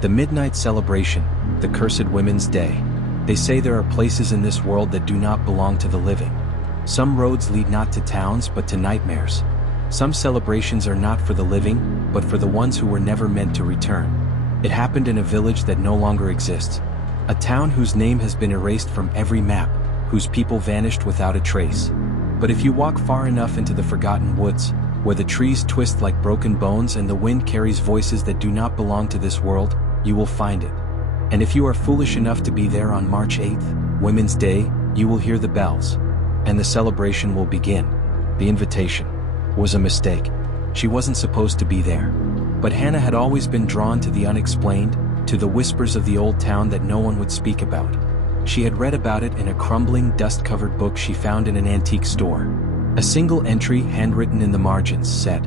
The midnight celebration, the cursed women's day. They say there are places in this world that do not belong to the living. Some roads lead not to towns but to nightmares. Some celebrations are not for the living, but for the ones who were never meant to return. It happened in a village that no longer exists. A town whose name has been erased from every map, whose people vanished without a trace. But if you walk far enough into the forgotten woods, where the trees twist like broken bones and the wind carries voices that do not belong to this world, you will find it. And if you are foolish enough to be there on March 8th, Women's Day, you will hear the bells. And the celebration will begin. The invitation was a mistake. She wasn't supposed to be there. But Hannah had always been drawn to the unexplained, to the whispers of the old town that no one would speak about. She had read about it in a crumbling, dust-covered book she found in an antique store. A single entry, handwritten in the margins, said,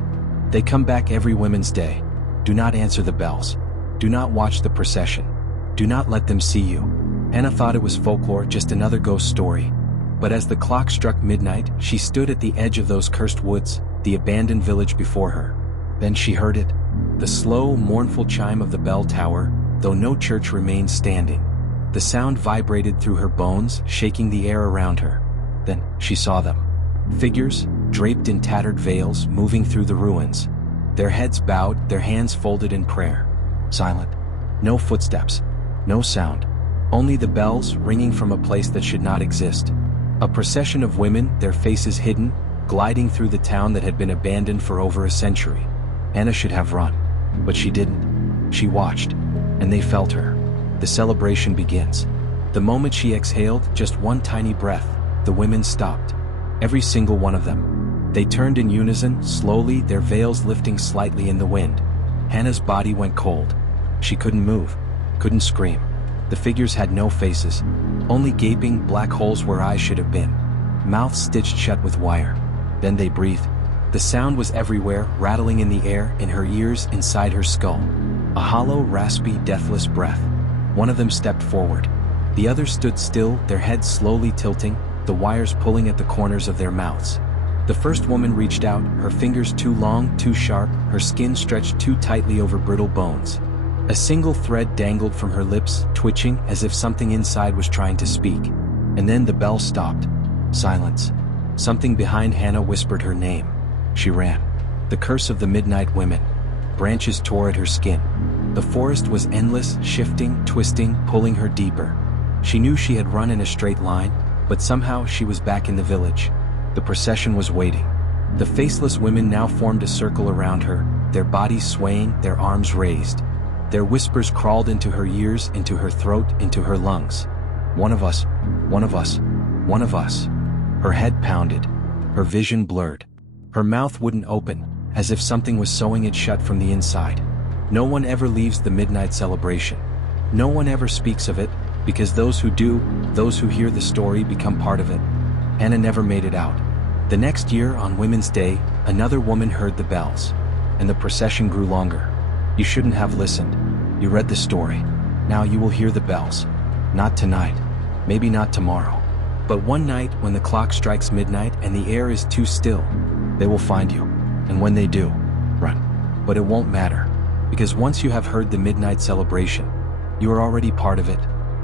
"They come back every Women's Day. Do not answer the bells. Do not watch the procession. Do not let them see you." Hannah thought it was folklore, just another ghost story. But as the clock struck midnight, she stood at the edge of those cursed woods, the abandoned village before her. Then she heard it, the slow, mournful chime of the bell tower, though no church remained standing. The sound vibrated through her bones, shaking the air around her. Then she saw them. Figures, draped in tattered veils, moving through the ruins. Their heads bowed, their hands folded in prayer. Silent. No footsteps. No sound. Only the bells ringing from a place that should not exist. A procession of women, their faces hidden, gliding through the town that had been abandoned for over a century. Hannah should have run, but she didn't. She watched, and they felt her. The celebration begins. The moment she exhaled, just one tiny breath, the women stopped. Every single one of them. They turned in unison, slowly, their veils lifting slightly in the wind. Hannah's body went cold. She couldn't move, couldn't scream. The figures had no faces, only gaping black holes where eyes should have been. Mouths stitched shut with wire. Then they breathed. The sound was everywhere, rattling in the air, in her ears, inside her skull. A hollow, raspy, deathless breath. One of them stepped forward. The others stood still, their heads slowly tilting, the wires pulling at the corners of their mouths. The first woman reached out, her fingers too long, too sharp, her skin stretched too tightly over brittle bones. A single thread dangled from her lips, twitching as if something inside was trying to speak. And then the bell stopped. Silence. Something behind Hannah whispered her name. She ran. The curse of the midnight women. Branches tore at her skin. The forest was endless, shifting, twisting, pulling her deeper. She knew she had run in a straight line, but somehow she was back in the village. The procession was waiting. The faceless women now formed a circle around her, their bodies swaying, their arms raised. Their whispers crawled into her ears, into her throat, into her lungs. "One of us, one of us, one of us." Her head pounded, her vision blurred. Her mouth wouldn't open, as if something was sewing it shut from the inside. No one ever leaves the midnight celebration. No one ever speaks of it, because those who do, those who hear the story, become part of it. Hannah never made it out. The next year, on Women's Day, another woman heard the bells, and the procession grew longer. You shouldn't have listened. You read the story. Now you will hear the bells. Not tonight. Maybe not tomorrow. But one night, when the clock strikes midnight and the air is too still, they will find you. And when they do, run. But it won't matter. Because once you have heard the midnight celebration, you are already part of it.